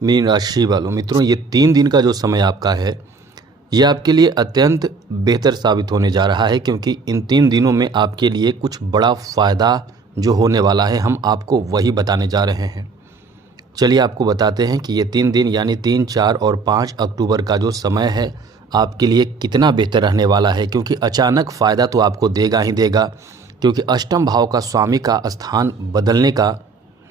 Mean राशि वालों मित्रों, ये 3 दिन का जो समय आपका है ये आपके लिए अत्यंत बेहतर साबित होने जा रहा है, क्योंकि इन 3 दिनों में आपके लिए कुछ बड़ा फ़ायदा जो होने वाला है हम आपको वही बताने जा रहे हैं। चलिए आपको बताते हैं कि ये 3 दिन यानी 3, 4 और 5 अक्टूबर का जो समय है आपके लिए कितना बेहतर रहने वाला है, क्योंकि अचानक फ़ायदा तो आपको देगा ही देगा। क्योंकि अष्टम भाव का स्वामी का स्थान बदलने का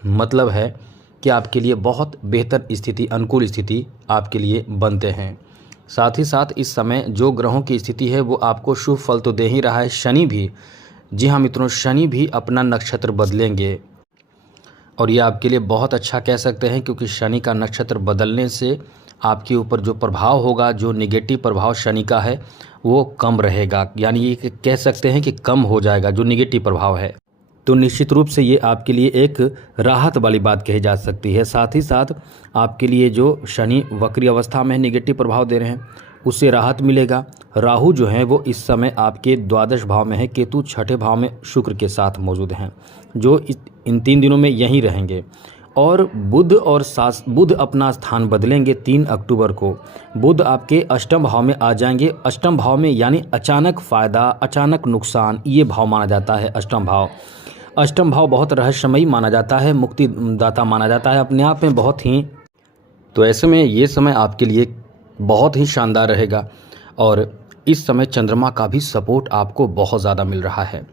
मतलब है कि आपके लिए बहुत बेहतर स्थिति, अनुकूल स्थिति आपके लिए बनते हैं। साथ ही साथ इस समय जो ग्रहों की स्थिति है वो आपको शुभ फल तो दे ही रहा है। शनि भी, जी हाँ मित्रों, शनि भी अपना नक्षत्र बदलेंगे और ये आपके लिए बहुत अच्छा कह सकते हैं, क्योंकि शनि का नक्षत्र बदलने से आपके ऊपर जो प्रभाव होगा, जो नेगेटिव प्रभाव शनि का है वो कम रहेगा। यानी ये कह सकते हैं कि कम हो जाएगा जो नेगेटिव प्रभाव है। तो निश्चित रूप से ये आपके लिए एक राहत वाली बात कही जा सकती है। साथ ही साथ आपके लिए जो शनि वक्री अवस्था में नेगेटिव प्रभाव दे रहे हैं उससे राहत मिलेगा। राहु जो है वो इस समय आपके द्वादश भाव में है, केतु छठे भाव में शुक्र के साथ मौजूद हैं, जो इन 3 दिनों में यहीं रहेंगे। और बुध अपना स्थान बदलेंगे 3 अक्टूबर को। बुध आपके अष्टम भाव में आ जाएंगे। अष्टम भाव में यानी अचानक फ़ायदा, अचानक नुकसान, ये भाव माना जाता है अष्टम भाव। अष्टम भाव बहुत रहस्यमयी माना जाता है, मुक्तिदाता माना जाता है अपने आप में बहुत ही। तो ऐसे में ये समय आपके लिए बहुत ही शानदार रहेगा और इस समय चंद्रमा का भी सपोर्ट आपको बहुत ज़्यादा मिल रहा है।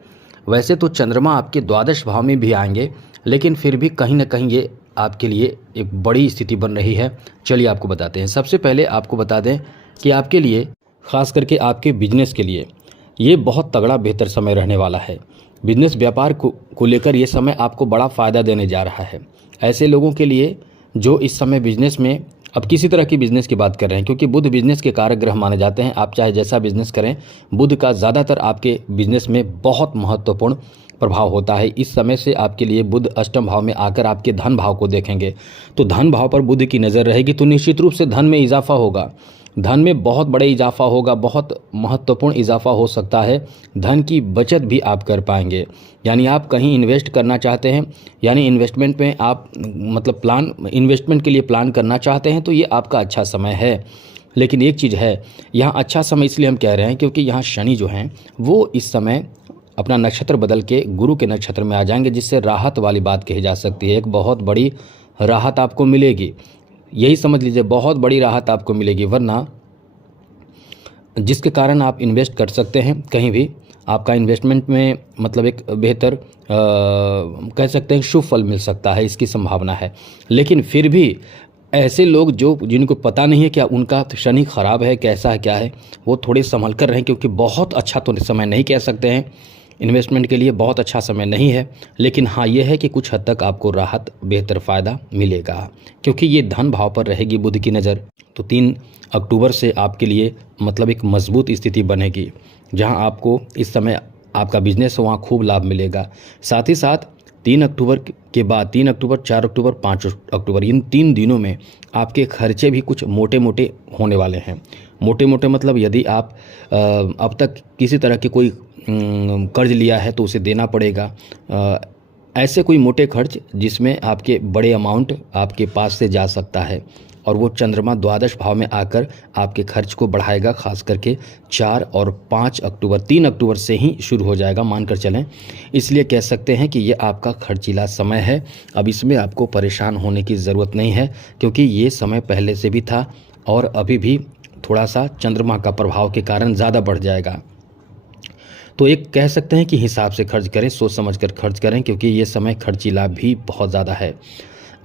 वैसे तो चंद्रमा आपके द्वादश भाव में भी आएंगे, लेकिन फिर भी कहीं ना कहीं ये आपके लिए एक बड़ी स्थिति बन रही है। चलिए आपको बताते हैं। सबसे पहले आपको बता दें कि आपके लिए, ख़ास करके आपके बिजनेस के लिए, ये बहुत तगड़ा बेहतर समय रहने वाला है। बिजनेस व्यापार को लेकर ये समय आपको बड़ा फ़ायदा देने जा रहा है। ऐसे लोगों के लिए जो इस समय बिजनेस में, अब किसी तरह की बिजनेस की बात कर रहे हैं, क्योंकि बुध बिजनेस के कारक ग्रह माने जाते हैं। आप चाहे जैसा बिजनेस करें, बुध का ज़्यादातर आपके बिजनेस में बहुत महत्वपूर्ण प्रभाव होता है। इस समय से आपके लिए बुध अष्टम भाव में आकर आपके धन भाव को देखेंगे, तो धन भाव पर बुध की नज़र रहेगी, तो निश्चित रूप से धन में इजाफा होगा। धन में बहुत बड़े इजाफा होगा, बहुत महत्वपूर्ण इजाफा हो सकता है। धन की बचत भी आप कर पाएंगे। यानी आप कहीं इन्वेस्ट करना चाहते हैं, यानी इन्वेस्टमेंट में आप मतलब इन्वेस्टमेंट के लिए प्लान करना चाहते हैं, तो ये आपका अच्छा समय है। लेकिन एक चीज़ है, यहाँ अच्छा समय इसलिए हम कह रहे हैं क्योंकि यहाँ शनि जो हैं वो इस समय अपना नक्षत्र बदल के गुरु के नक्षत्र में आ जाएंगे, जिससे राहत वाली बात कही जा सकती है। एक बहुत बड़ी राहत आपको मिलेगी, यही समझ लीजिए, बहुत बड़ी राहत आपको मिलेगी। वरना जिसके कारण आप इन्वेस्ट कर सकते हैं कहीं भी, आपका इन्वेस्टमेंट में मतलब एक बेहतर कह सकते हैं शुभ फल मिल सकता है, इसकी संभावना है। लेकिन फिर भी ऐसे लोग जिनको पता नहीं है क्या उनका शनि खराब है, कैसा है, क्या है, वो थोड़े संभल कर रहें, क्योंकि बहुत अच्छा तो समय नहीं कह सकते हैं, इन्वेस्टमेंट के लिए बहुत अच्छा समय नहीं है। लेकिन हाँ, ये है कि कुछ हद तक आपको राहत, बेहतर फ़ायदा मिलेगा, क्योंकि ये धन भाव पर रहेगी बुध की नज़र। तो 3 अक्टूबर से आपके लिए मतलब एक मजबूत स्थिति बनेगी, जहां आपको इस समय आपका बिजनेस वहाँ खूब लाभ मिलेगा। साथ ही साथ 3 अक्टूबर के बाद 3 अक्टूबर, 4 अक्टूबर, 5 अक्टूबर, इन 3 दिनों में आपके खर्चे भी कुछ मोटे मोटे होने वाले हैं। मोटे मोटे मतलब यदि आप अब तक किसी तरह के कोई कर्ज लिया है तो उसे देना पड़ेगा। ऐसे कोई मोटे खर्च जिसमें आपके बड़े अमाउंट आपके पास से जा सकता है, और वो चंद्रमा द्वादश भाव में आकर आपके खर्च को बढ़ाएगा। खास करके 4 और 5 अक्टूबर, 3 अक्टूबर से ही शुरू हो जाएगा, मानकर चलें। इसलिए कह सकते हैं कि ये आपका खर्चीला समय है। अब इसमें आपको परेशान होने की ज़रूरत नहीं है, क्योंकि ये समय पहले से भी था और अभी भी थोड़ा सा चंद्रमा का प्रभाव के कारण ज़्यादा बढ़ जाएगा। तो एक कह सकते हैं कि हिसाब से खर्च करें, सोच समझ कर खर्च करें, क्योंकि ये समय खर्चीला भी बहुत ज़्यादा है।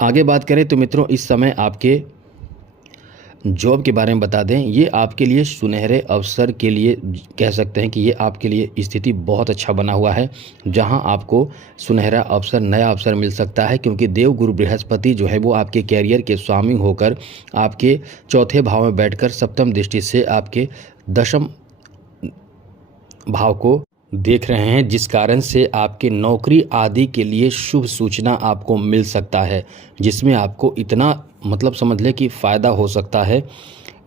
आगे बात करें तो मित्रों, इस समय आपके जॉब के बारे में बता दें, ये आपके लिए सुनहरे अवसर के लिए कह सकते हैं कि ये आपके लिए स्थिति बहुत अच्छा बना हुआ है, जहां आपको सुनहरा अवसर, नया अवसर मिल सकता है। क्योंकि देव गुरु बृहस्पति जो है वो आपके कैरियर के स्वामी होकर आपके चौथे भाव में बैठकर सप्तम दृष्टि से आपके दशम भाव को देख रहे हैं, जिस कारण से आपके नौकरी आदि के लिए शुभ सूचना आपको मिल सकता है, जिसमें आपको इतना मतलब समझ लें कि फ़ायदा हो सकता है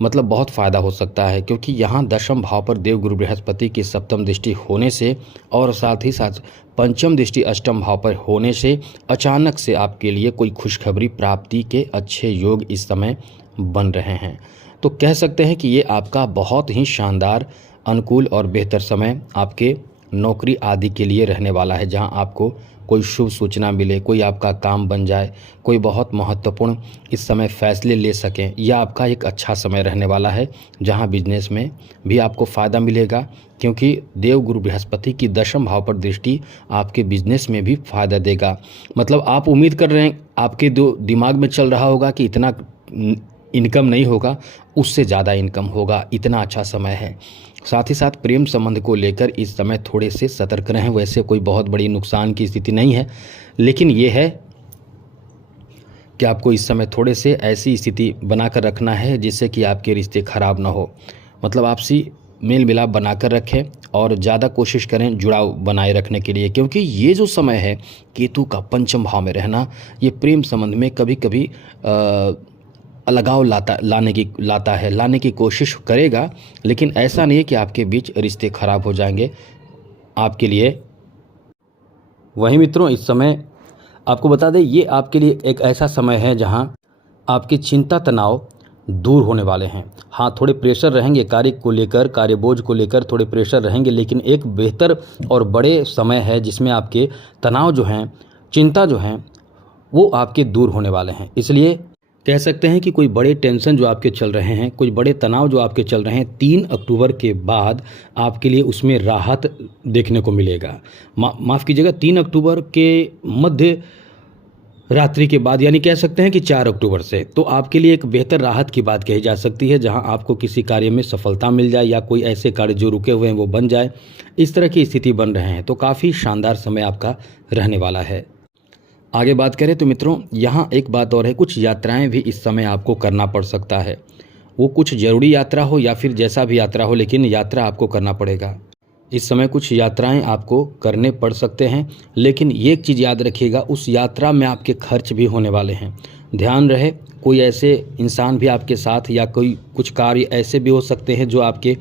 मतलब बहुत फ़ायदा हो सकता है, क्योंकि यहाँ दशम भाव पर देवगुरु बृहस्पति की सप्तम दृष्टि होने से और साथ ही साथ पंचम दृष्टि अष्टम भाव पर होने से अचानक से आपके लिए कोई खुशखबरी प्राप्ति के अच्छे योग इस समय बन रहे हैं। तो कह सकते हैं कि ये आपका बहुत ही शानदार, अनुकूल और बेहतर समय आपके नौकरी आदि के लिए रहने वाला है, जहां आपको कोई शुभ सूचना मिले, कोई आपका काम बन जाए, कोई बहुत महत्वपूर्ण इस समय फैसले ले सकें। यह आपका एक अच्छा समय रहने वाला है, जहां बिजनेस में भी आपको फ़ायदा मिलेगा, क्योंकि देवगुरु बृहस्पति की दशम भाव पर दृष्टि आपके बिजनेस में भी फ़ायदा देगा। मतलब आप उम्मीद कर रहे हैं, आपके दिमाग में चल रहा होगा कि इतना इनकम नहीं होगा, उससे ज़्यादा इनकम होगा, इतना अच्छा समय है। साथ ही साथ प्रेम संबंध को लेकर इस समय थोड़े से सतर्क रहें। वैसे कोई बहुत बड़ी नुकसान की स्थिति नहीं है, लेकिन ये है कि आपको इस समय थोड़े से ऐसी स्थिति बनाकर रखना है जिससे कि आपके रिश्ते खराब ना हो। मतलब आपसी मेल मिलाप बनाकर रखें और ज़्यादा कोशिश करें जुड़ाव बनाए रखने के लिए, क्योंकि ये जो समय है केतु का पंचम भाव में रहना, ये प्रेम संबंध में कभी कभी अलगाव लाने की कोशिश करेगा, लेकिन ऐसा नहीं है कि आपके बीच रिश्ते खराब हो जाएंगे आपके लिए। वहीं मित्रों, इस समय आपको बता दें, ये आपके लिए एक ऐसा समय है जहां आपकी चिंता तनाव दूर होने वाले हैं। हाँ, थोड़े प्रेशर रहेंगे कार्य को लेकर, कार्यबोझ को लेकर थोड़े प्रेशर रहेंगे, लेकिन एक बेहतर और बड़े समय है जिसमें आपके तनाव जो हैं, चिंता जो हैं, वो आपके दूर होने वाले हैं। इसलिए कह सकते हैं कि कोई बड़े टेंशन जो आपके चल रहे हैं, कुछ बड़े तनाव जो आपके चल रहे हैं, 3 अक्टूबर के बाद आपके लिए उसमें राहत देखने को मिलेगा। माफ़ कीजिएगा, 3 अक्टूबर के मध्य रात्रि के बाद, यानी कह सकते हैं कि 4 अक्टूबर से, तो आपके लिए एक बेहतर राहत की बात कही जा सकती है, जहां आपको किसी कार्य में सफलता मिल जाए या कोई ऐसे कार्य जो रुके हुए हैं वो बन जाए। इस तरह की स्थिति बन रहे हैं, तो काफ़ी शानदार समय आपका रहने वाला है। आगे बात करें तो मित्रों, यहाँ एक बात और है, कुछ यात्राएं भी इस समय आपको करना पड़ सकता है। वो कुछ ज़रूरी यात्रा हो या फिर जैसा भी यात्रा हो, लेकिन यात्रा आपको करना पड़ेगा। इस समय कुछ यात्राएं आपको करने पड़ सकते हैं, लेकिन ये एक चीज़ याद रखिएगा, उस यात्रा में आपके खर्च भी होने वाले हैं। ध्यान रहे, कोई ऐसे इंसान भी आपके साथ या कोई कुछ कार्य ऐसे भी हो सकते हैं जो आपके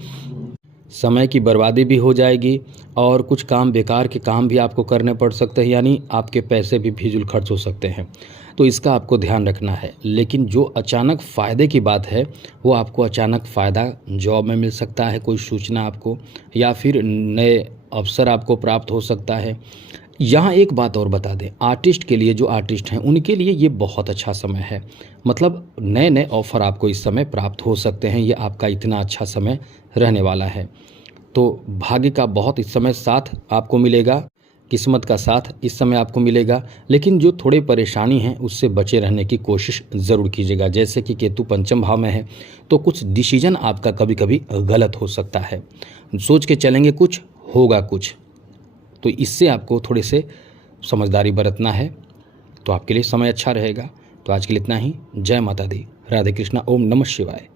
समय की बर्बादी भी हो जाएगी, और कुछ काम, बेकार के काम भी आपको करने पड़ सकते हैं, यानी आपके पैसे भी फिजूल खर्च हो सकते हैं। तो इसका आपको ध्यान रखना है। लेकिन जो अचानक फ़ायदे की बात है, वो आपको अचानक फ़ायदा जॉब में मिल सकता है, कोई सूचना आपको, या फिर नए अवसर आपको प्राप्त हो सकता है। यहाँ एक बात और बता दें, आर्टिस्ट के लिए, जो आर्टिस्ट हैं उनके लिए ये बहुत अच्छा समय है। मतलब नए नए ऑफ़र आपको इस समय प्राप्त हो सकते हैं। ये आपका इतना अच्छा समय रहने वाला है। तो भाग्य का बहुत इस समय साथ आपको मिलेगा, किस्मत का साथ इस समय आपको मिलेगा। लेकिन जो थोड़े परेशानी हैं उससे बचे रहने की कोशिश ज़रूर कीजिएगा। जैसे कि केतु पंचम भाव में है, तो कुछ डिसीजन आपका कभी कभी गलत हो सकता है। सोच के चलेंगे कुछ, होगा कुछ, तो इससे आपको थोड़े से समझदारी बरतना है, तो आपके लिए समय अच्छा रहेगा। तो आज के लिए इतना ही। जय माता दी, राधे कृष्णा, ओम नमः शिवाय।